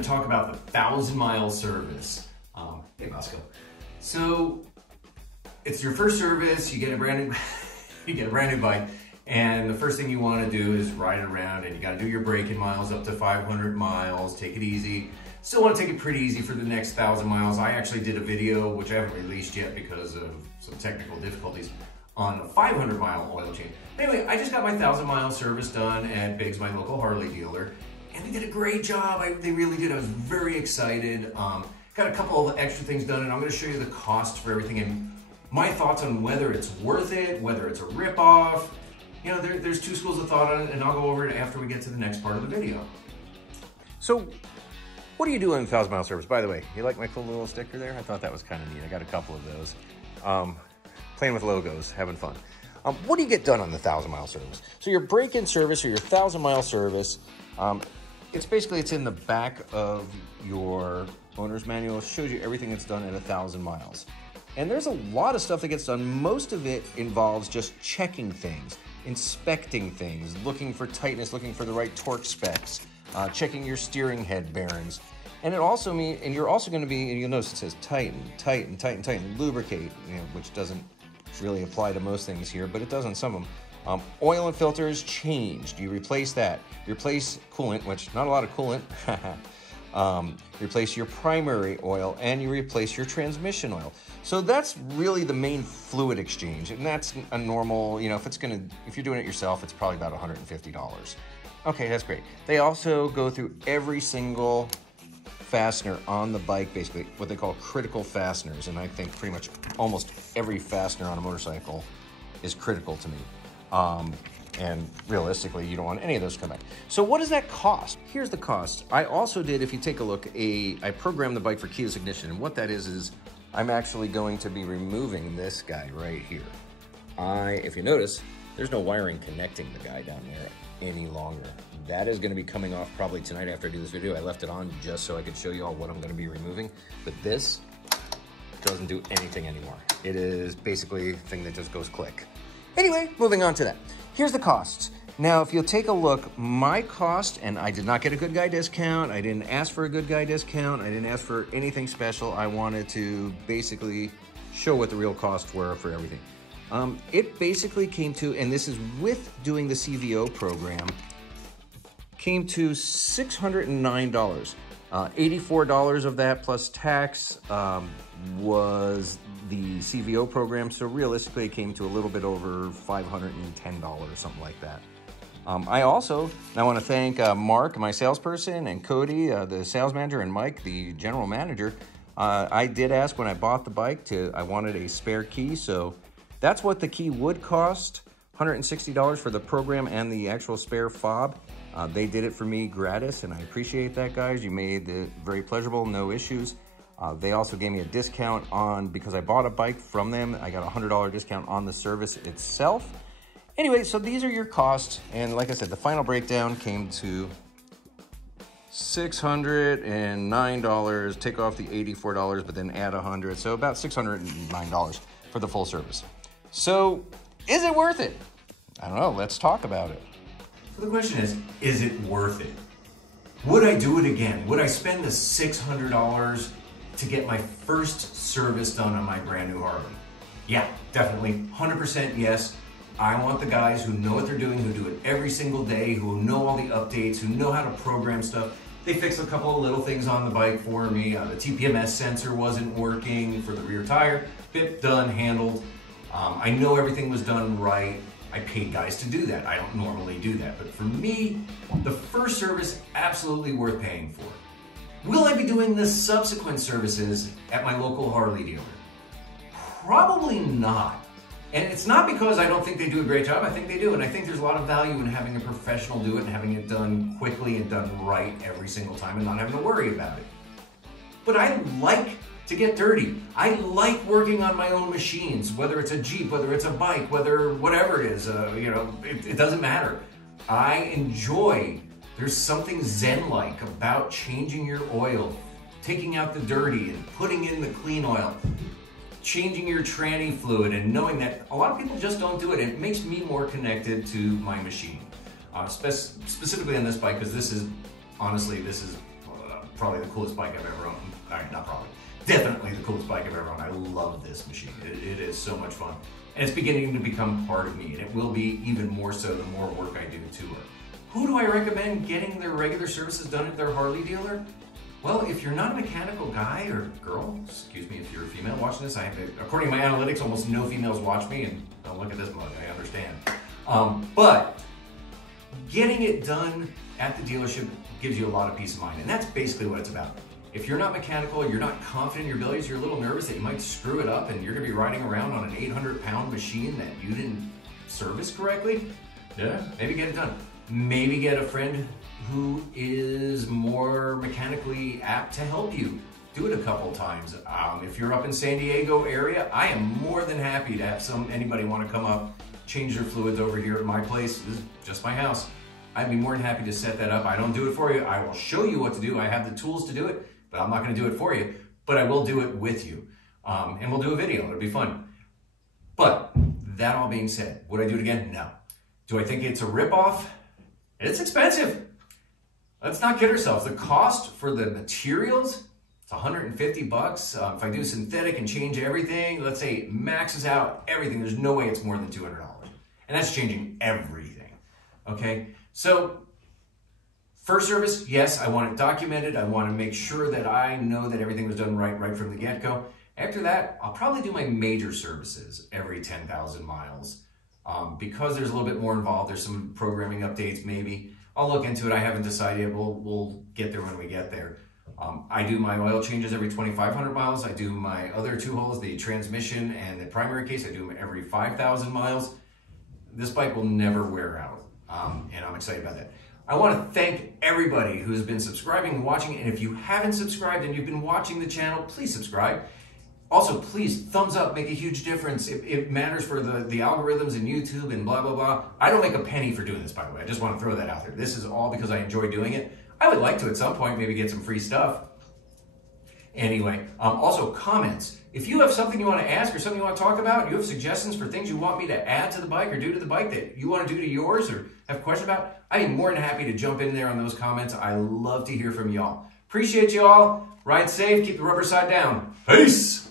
going to talk about the 1,000-mile service. Hey, Bosco. So it's your first service. You get a brand new, bike, and the first thing you want to do is ride it around, and you got to do your braking miles up to 500 miles. Take it easy. Still want to take it pretty easy for the next 1,000 miles. I actually did a video, which I haven't released yet because of some technical difficulties, on the 500-mile oil change. Anyway, I just got my 1,000-mile service done at Biggs, my local Harley dealer, and they did a great job. They really did. I was very excited. Got a couple of extra things done, and I'm going to show you the cost for everything and my thoughts on whether it's worth it, whether it's a ripoff. You know, there's two schools of thought on it, and I'll go over it after we get to the next part of the video. So, what do you do on the 1,000-mile service? By the way, you like my cool little sticker there? I thought that was kind of neat. I got a couple of those. Playing with logos, having fun. What do you get done on the 1,000-mile service? So your break-in service or your 1,000-mile service, it's in the back of your owner's manual. It shows you everything that's done at 1,000 miles. And there's a lot of stuff that gets done. Most of it involves just checking things, inspecting things, looking for tightness, looking for the right torque specs, checking your steering head bearings. And it also means, and you're also going to be, and you'll notice it says tighten, tighten, tighten, tighten, lubricate, which doesn't really apply to most things here, but it does on some of them. Oil and filters changed. You replace that. You replace coolant, which not a lot of coolant. Replace your primary oil, and you replace your transmission oil. So that's really the main fluid exchange, and that's a normal, if you're doing it yourself, it's probably about $150. Okay, that's great. They also go through every single fastener on the bike, basically what they call critical fasteners, and I think pretty much almost every fastener on a motorcycle is critical to me. And realistically, you don't want any of those to come back. So what does that cost? Here's the cost. I also did, if you take a look, I programmed the bike for keyless ignition, and what that is I'm actually going to be removing this guy right here. If you notice, there's no wiring connecting the guy down there any longer. That is going to be coming off probably tonight after I do this video. I left it on just so I could show you all what I'm going to be removing, but this doesn't do anything anymore. It is basically a thing that just goes click. Anyway, moving on to that. Here's the costs. Now, if you'll take a look, my cost, and I did not get a good guy discount. I didn't ask for a good guy discount. I didn't ask for anything special. I wanted to basically show what the real costs were for everything. It basically came to, and this is with doing the CVO program, came to $609. $84 of that plus tax was the CVO program. So realistically, it came to a little bit over $510, something like that. I also want to thank Mark, my salesperson, and Cody, the sales manager, and Mike, the general manager. I did ask when I bought the bike I wanted a spare key. So that's what the key would cost, $160 for the program and the actual spare fob. They did it for me gratis, and I appreciate that, guys. You made it very pleasurable, no issues. They also gave me a discount because I bought a bike from them. I got a $100 discount on the service itself. Anyway, so these are your costs, and like I said, the final breakdown came to $609. Take off the $84, but then add $100, so about $609 for the full service. So, is it worth it? I don't know. Let's talk about it. So the question is it worth it? Would I do it again? Would I spend the $600 to get my first service done on my brand new Harley? Yeah, definitely. 100% yes. I want the guys who know what they're doing, who do it every single day, who know all the updates, who know how to program stuff. They fixed a couple of little things on the bike for me. The TPMS sensor wasn't working for the rear tire. Bit done, handled. I know everything was done right. I paid guys to do that. I don't normally do that. But for me, the first service, absolutely worth paying for. Will I be doing the subsequent services at my local Harley dealer? Probably not. And it's not because I don't think they do a great job. I think they do. And I think there's a lot of value in having a professional do it and having it done quickly and done right every single time and not having to worry about it. But I like to get dirty. I like working on my own machines, whether it's a Jeep, whether it's a bike, whatever it is, it doesn't matter. I enjoy, there's something zen-like about changing your oil, taking out the dirty and putting in the clean oil, changing your tranny fluid, and knowing that a lot of people just don't do it. It makes me more connected to my machine. Specifically on this bike, because this is probably the coolest bike I've ever owned. All right, not probably. Definitely the coolest bike I've ever owned. I love this machine. It is so much fun. And it's beginning to become part of me, and it will be even more so the more work I do to her. Who do I recommend getting their regular services done at their Harley dealer? Well, if you're not a mechanical guy or girl, excuse me if you're a female watching this, according to my analytics, almost no females watch me, and don't look at this mug, I understand. But getting it done at the dealership gives you a lot of peace of mind, and that's basically what it's about. If you're not mechanical, you're not confident in your abilities, you're a little nervous that you might screw it up and you're gonna be riding around on an 800-pound machine that you didn't service correctly, yeah, maybe get it done. Maybe get a friend who is more mechanically apt to help you. Do it a couple times. If you're up in San Diego area, I am more than happy to have anybody want to come up, change their fluids over here at my place. This is just my house. I'd be more than happy to set that up. I don't do it for you. I will show you what to do. I have the tools to do it, but I'm not going to do it for you. But I will do it with you. And we'll do a video. It'll be fun. But that all being said, would I do it again? No. Do I think it's a ripoff? It's expensive. Let's not kid ourselves. The cost for the materials, it's 150 bucks. If I do synthetic and change everything, let's say it maxes out everything, there's no way it's more than $200. And that's changing everything, okay? So, first service, yes, I want it documented. I want to make sure that I know that everything was done right from the get-go. After that, I'll probably do my major services every 10,000 miles. Because there's a little bit more involved, there's some programming updates maybe. I'll look into it, I haven't decided yet, we'll get there when we get there. I do my oil changes every 2,500 miles. I do my other two holes, the transmission and the primary case, I do them every 5,000 miles. This bike will never wear out, and I'm excited about that. I want to thank everybody who's been subscribing and watching, and if you haven't subscribed and you've been watching the channel, please subscribe. Also, please, thumbs up, make a huge difference. It matters for the algorithms and YouTube and blah, blah, blah. I don't make a penny for doing this, by the way. I just want to throw that out there. This is all because I enjoy doing it. I would like to, at some point, maybe get some free stuff. Anyway, also, comments. If you have something you want to ask or something you want to talk about, you have suggestions for things you want me to add to the bike or do to the bike that you want to do to yours or have questions about, I'd be more than happy to jump in there on those comments. I love to hear from y'all. Appreciate y'all. Ride safe. Keep the rubber side down. Peace.